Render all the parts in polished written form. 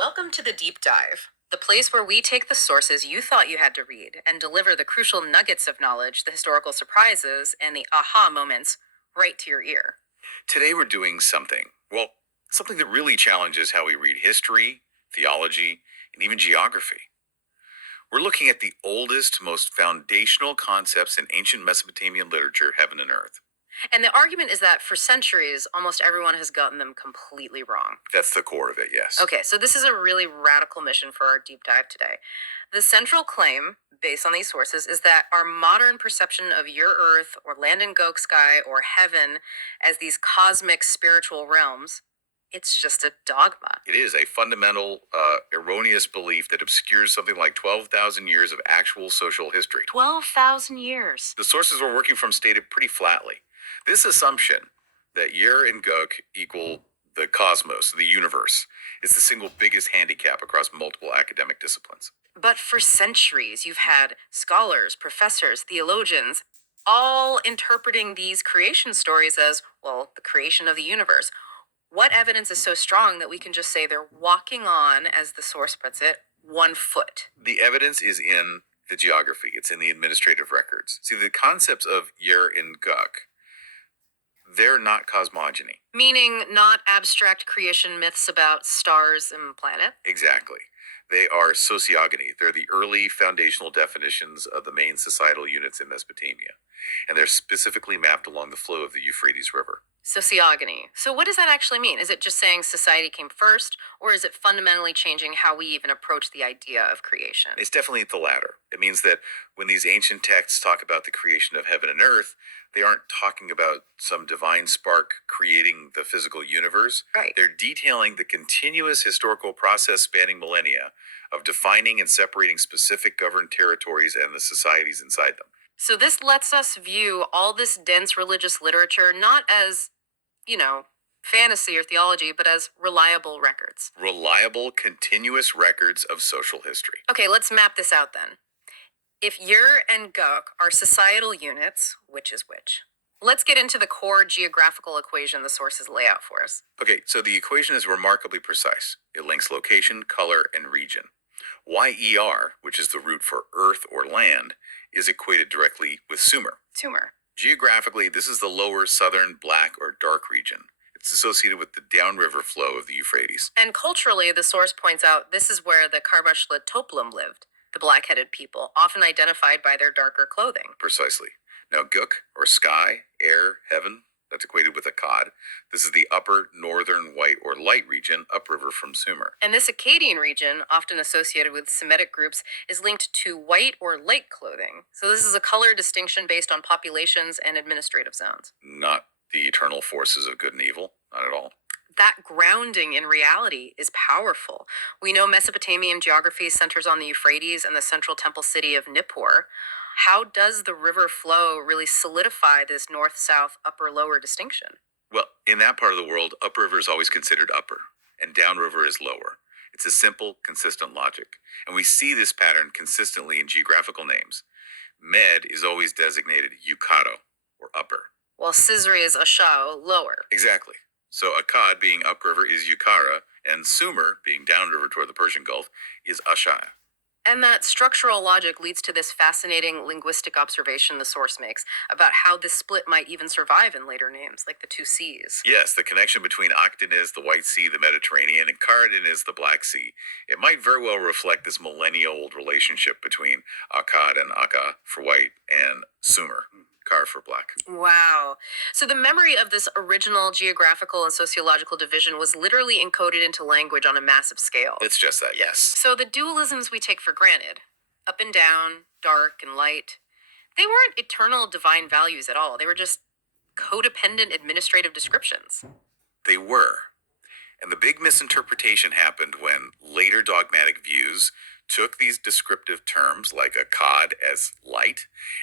Welcome to the Deep Dive, the place where we take the sources you thought you had to read and deliver the crucial nuggets of knowledge, the historical surprises, and the aha moments right to your ear. Today we're doing something that really challenges how we read history, theology, and even geography. We're looking at the oldest, most foundational concepts in ancient Mesopotamian literature, heaven and earth. And the argument is that for centuries, almost everyone has gotten them completely wrong. That's the core of it, yes. Okay, so this is a really radical mission for our deep dive today. The central claim, based on these sources, is that our modern perception of your earth or land and Gok sky or heaven as these cosmic spiritual realms, it's just a dogma. It is a fundamental, erroneous belief that obscures something like 12,000 years of actual social history. 12,000 years. The sources we're working from stated pretty flatly. This assumption that Yer and Gok equal the cosmos, the universe, is the single biggest handicap across multiple academic disciplines. But for centuries, you've had scholars, professors, theologians, all interpreting these creation stories as, well, the creation of the universe. What evidence is so strong that we can just say they're walking on, as the source puts it, 1 foot? The evidence is in the geography. It's in the administrative records. See, the concepts of Yer and Gok, they're not cosmogony. Meaning not abstract creation myths about stars and planets? Exactly. They are sociogony. They're the early foundational definitions of the main societal units in Mesopotamia. And they're specifically mapped along the flow of the Euphrates River. Sociogony. So what does that actually mean? Is it just saying society came first, or is it fundamentally changing how we even approach the idea of creation? It's definitely the latter. It means that when these ancient texts talk about the creation of heaven and earth, they aren't talking about some divine spark creating the physical universe. Right. They're detailing the continuous historical process spanning millennia of defining and separating specific governed territories and the societies inside them. So this lets us view all this dense religious literature not as, fantasy or theology, but as reliable records. Reliable, continuous records of social history. Okay, let's map this out then. If Yer and Gok are societal units, which is which? Let's get into the core geographical equation the sources lay out for us. Okay, so the equation is remarkably precise. It links location, color, and region. YER, which is the root for earth or land, is equated directly with Sumer. Sumer. Geographically, this is the lower southern black or dark region. It's associated with the downriver flow of the Euphrates. And culturally, the source points out this is where the Karbashla Toplum lived, the black-headed people, often identified by their darker clothing. Precisely. Now, Guk, or sky, air, heaven, that's equated with Akkad. This is the upper northern white or light region upriver from Sumer. And this Akkadian region, often associated with Semitic groups, is linked to white or light clothing. So this is a color distinction based on populations and administrative zones. Not the eternal forces of good and evil, not at all. That grounding in reality is powerful. We know Mesopotamian geography centers on the Euphrates and the central temple city of Nippur. How does the river flow really solidify this north-south, upper-lower distinction? Well, in that part of the world, upriver is always considered upper, and downriver is lower. It's a simple, consistent logic. And we see this pattern consistently in geographical names. Med is always designated Yukaro, or upper. While Sisri is Ashao, lower. Exactly. So Akkad being upriver is Yukara, and Sumer being downriver toward the Persian Gulf is Ashaya. And that structural logic leads to this fascinating linguistic observation the source makes about how this split might even survive in later names, like the 2 seas. Yes, the connection between Akdeniz, the White Sea, the Mediterranean, and Karadeniz, the Black Sea. It might very well reflect this millennia-old relationship between Akkad and Akka for white and Sumer, Kar for black. Wow. So the memory of this original geographical and sociological division was literally encoded into language on a massive scale. It's just that, yes. So the dualisms we take for granted, up and down, dark and light, they weren't eternal divine values at all. They were just codependent administrative descriptions. They were. And the big misinterpretation happened when later dogmatic views took these descriptive terms like Akkad as light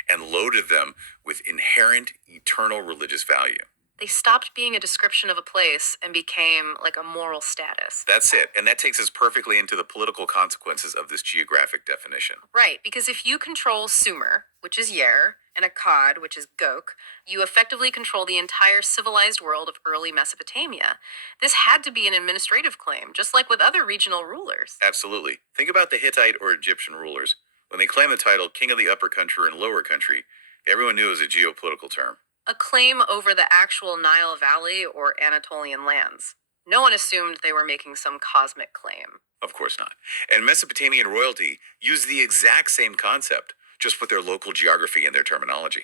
and loaded them with inherent eternal religious value. They stopped being a description of a place and became like a moral status. That's it, and that takes us perfectly into the political consequences of this geographic definition. Right, because if you control Sumer, which is Yer, and Akkad, which is Gok, you effectively control the entire civilized world of early Mesopotamia. This had to be an administrative claim, just like with other regional rulers. Absolutely. Think about the Hittite or Egyptian rulers. When they claimed the title King of the Upper Country and Lower Country, everyone knew it was a geopolitical term. A claim over the actual Nile Valley or Anatolian lands. No one assumed they were making some cosmic claim. Of course not. And Mesopotamian royalty used the exact same concept, just with their local geography and their terminology.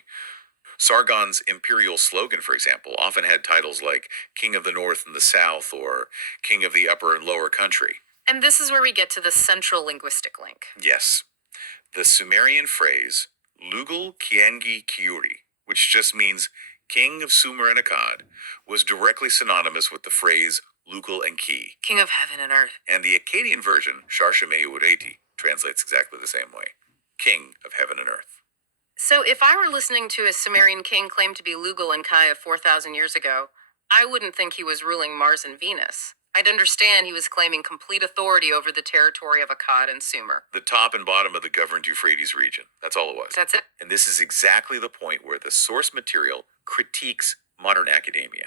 Sargon's imperial slogan, for example, often had titles like King of the North and the South or King of the Upper and Lower Country. And this is where we get to the central linguistic link. Yes. The Sumerian phrase, Lugal Kiengi Kiuri, which just means King of Sumer and Akkad, was directly synonymous with the phrase Lugal and Ki. King of heaven and earth. And the Akkadian version, Sharshameu Ureti, translates exactly the same way. King of heaven and earth. So if I were listening to a Sumerian king claim to be Lugal and Kai of 4,000 years ago, I wouldn't think he was ruling Mars and Venus. I'd understand he was claiming complete authority over the territory of Akkad and Sumer. The top and bottom of the governed Euphrates region. That's all it was. That's it. And this is exactly the point where the source material critiques modern academia.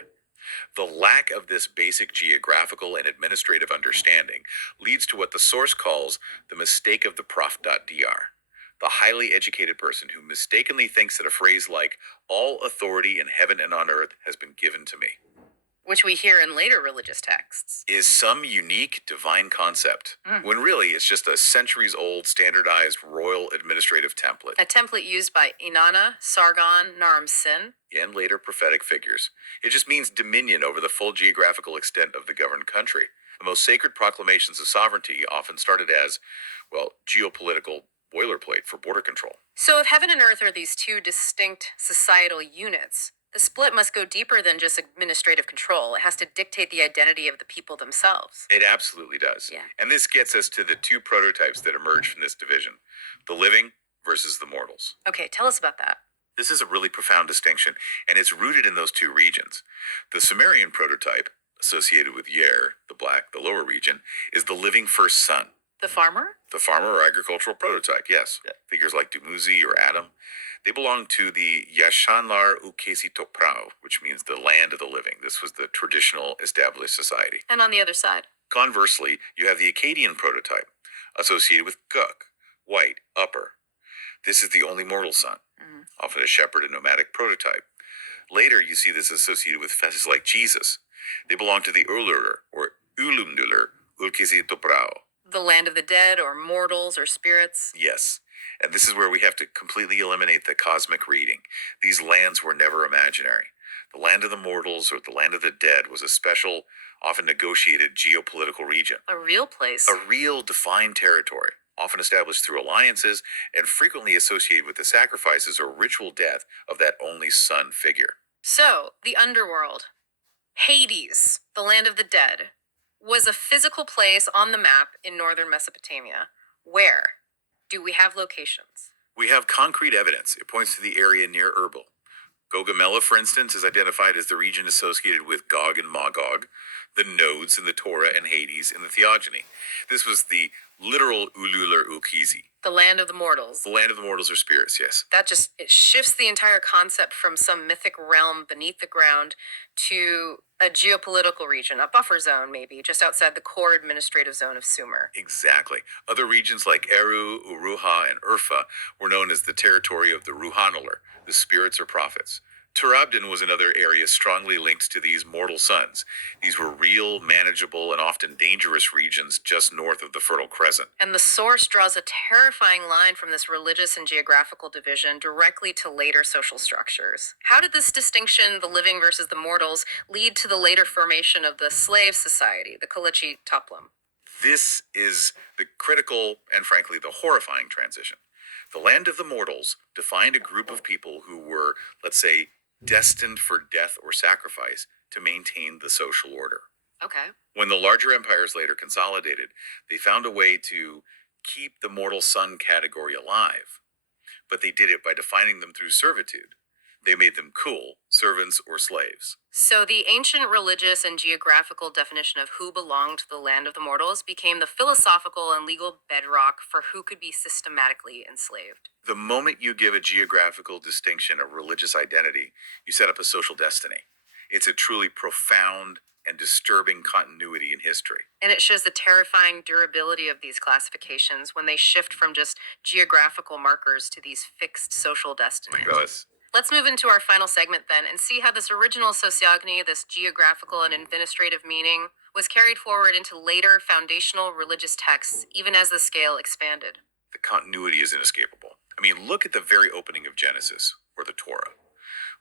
The lack of this basic geographical and administrative understanding leads to what the source calls the mistake of the prof.dr. The highly educated person who mistakenly thinks that a phrase like, all authority in heaven and on earth has been given to me, Which we hear in later religious texts. is some unique divine concept, when really it's just a centuries-old standardized royal administrative template, A template used by Inanna, Sargon, Naram Sin. and later prophetic figures. It just means dominion over the full geographical extent of the governed country. The most sacred proclamations of sovereignty often started as, well, geopolitical boilerplate for border control. So if heaven and earth are these two distinct societal units, the split must go deeper than just administrative control. It has to dictate the identity of the people themselves. It absolutely does. Yeah. And this gets us to the two prototypes that emerge from this division, the living versus the mortals. Okay, tell us about that. This is a really profound distinction, and it's rooted in those two regions. The Sumerian prototype, associated with Yer, the lower region, is the living first son. The farmer? The farmer or agricultural prototype, yes. Figures like Dumuzi or Adam. They belong to the Yashanlar Ukesi Toprao, which means the land of the living. This was the traditional established society. And on the other side? Conversely, you have the Akkadian prototype, associated with Guk, white, upper. This is the only mortal son, often a shepherd and nomadic prototype. Later, you see this associated with faces like Jesus. They belong to the Ulur, or Ulumdulur, Ulkesi Toprao. The land of the dead, or mortals, or spirits? Yes, and this is where we have to completely eliminate the cosmic reading. These lands were never imaginary. The land of the mortals, or the land of the dead, was a special, often negotiated geopolitical region. A real place. A real defined territory, often established through alliances and frequently associated with the sacrifices or ritual death of that only son figure. So, the underworld. Hades, the land of the dead, was a physical place on the map in northern Mesopotamia. Where? Do we have locations? We have concrete evidence. It points to the area near Erbil. Gaugamela, for instance, is identified as the region associated with Gog and Magog, the nodes in the Torah and Hades in the Theogony. This was the literal Ululur Ukizi, The land of the mortals. the land of the mortals or spirits, yes. It shifts the entire concept from some mythic realm beneath the ground to a geopolitical region, a buffer zone maybe, just outside the core administrative zone of Sumer. Exactly. Other regions like Eru, Uruha, and Urfa were known as the territory of the Ruhanulur, the spirits or prophets. Turabdin was another area strongly linked to these mortal sons. These were real, manageable, and often dangerous regions just north of the Fertile Crescent. And the source draws a terrifying line from this religious and geographical division directly to later social structures. How did this distinction, the living versus the mortals, lead to the later formation of the slave society, the Kalichi Toplum? This is the critical and frankly the horrifying transition. The land of the mortals defined a group of people who were, let's say, destined for death or sacrifice to maintain the social order. Okay. When the larger empires later consolidated, they found a way to keep the mortal son category alive, but they did it by defining them through servitude. They made them cool, servants, or slaves. So the ancient religious and geographical definition of who belonged to the land of the mortals became the philosophical and legal bedrock for who could be systematically enslaved. The moment you give a geographical distinction of religious identity, you set up a social destiny. It's a truly profound and disturbing continuity in history. And it shows the terrifying durability of these classifications when they shift from just geographical markers to these fixed social destinies. Because Let's move into our final segment then and see how this original sociogony, this geographical and administrative meaning, was carried forward into later foundational religious texts, even as the scale expanded. the continuity is inescapable. I mean, look at the very opening of Genesis, or the Torah.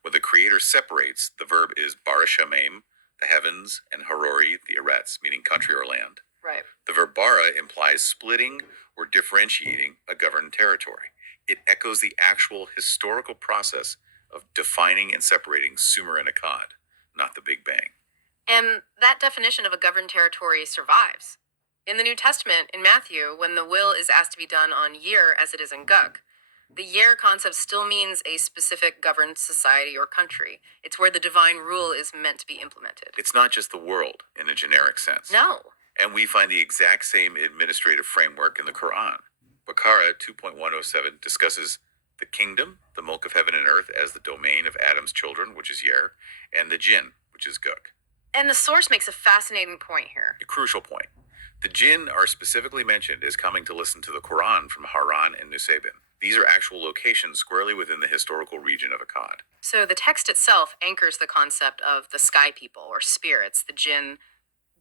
When the Creator separates, the verb is bara shamim, the heavens, and harori, the eretz, meaning country or land. Right. The verb bara implies splitting or differentiating a governed territory. It echoes the actual historical process of defining and separating Sumer and Akkad, not the Big Bang. And that definition of a governed territory survives. In the New Testament, in Matthew, when the will is asked to be done on year as it is in Gug, the year concept still means a specific governed society or country. It's where the divine rule is meant to be implemented. It's not just the world in a generic sense. No. And we find the exact same administrative framework in the Quran. Baqarah 2.107 discusses the kingdom, the milk of heaven and earth, as the domain of Adam's children, which is Yer, and the jinn, which is Gug. And the source makes a fascinating point here. A crucial point. The jinn are specifically mentioned as coming to listen to the Quran from Haran and Nusaybin. These are actual locations squarely within the historical region of Akkad. So the text itself anchors the concept of the sky people or spirits, the jinn,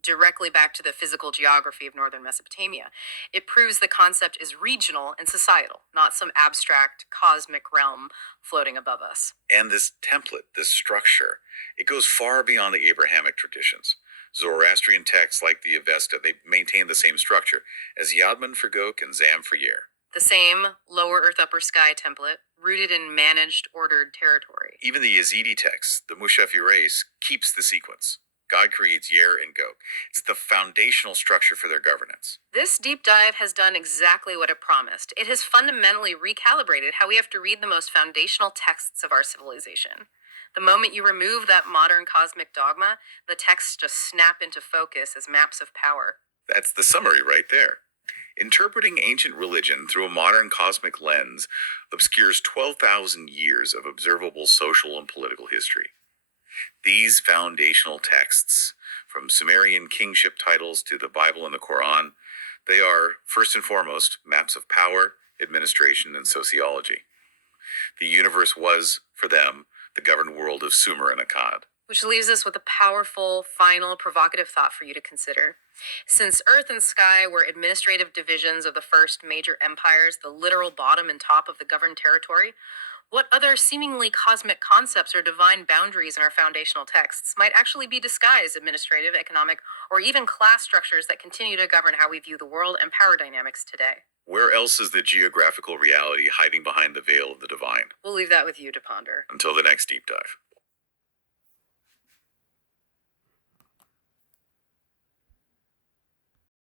directly back to the physical geography of northern Mesopotamia. It proves the concept is regional and societal, not some abstract cosmic realm floating above us. And this template, this structure, it goes far beyond the Abrahamic traditions. Zoroastrian texts like the Avesta, they maintain the same structure as Yadman for Gok and Zam for Yer. The same lower earth, upper sky template, rooted in managed, ordered territory. Even the Yazidi text, the Mushafi race, keeps the sequence. God creates Yer and Gog. It's the foundational structure for their governance. This deep dive has done exactly what it promised. It has fundamentally recalibrated how we have to read the most foundational texts of our civilization. The moment you remove that modern cosmic dogma, the texts just snap into focus as maps of power. That's the summary right there. Interpreting ancient religion through a modern cosmic lens obscures 12,000 years of observable social and political history. These foundational texts, from Sumerian kingship titles to the Bible and the Quran, they are, first and foremost, maps of power, administration, and sociology. The universe was, for them, the governed world of Sumer and Akkad. Which leaves us with a powerful, final, provocative thought for you to consider. Since Earth and Sky were administrative divisions of the first major empires, the literal bottom and top of the governed territory, what other seemingly cosmic concepts or divine boundaries in our foundational texts might actually be disguised administrative, economic, or even class structures that continue to govern how we view the world and power dynamics today? Where else is the geographical reality hiding behind the veil of the divine? We'll leave that with you to ponder. Until the next deep dive.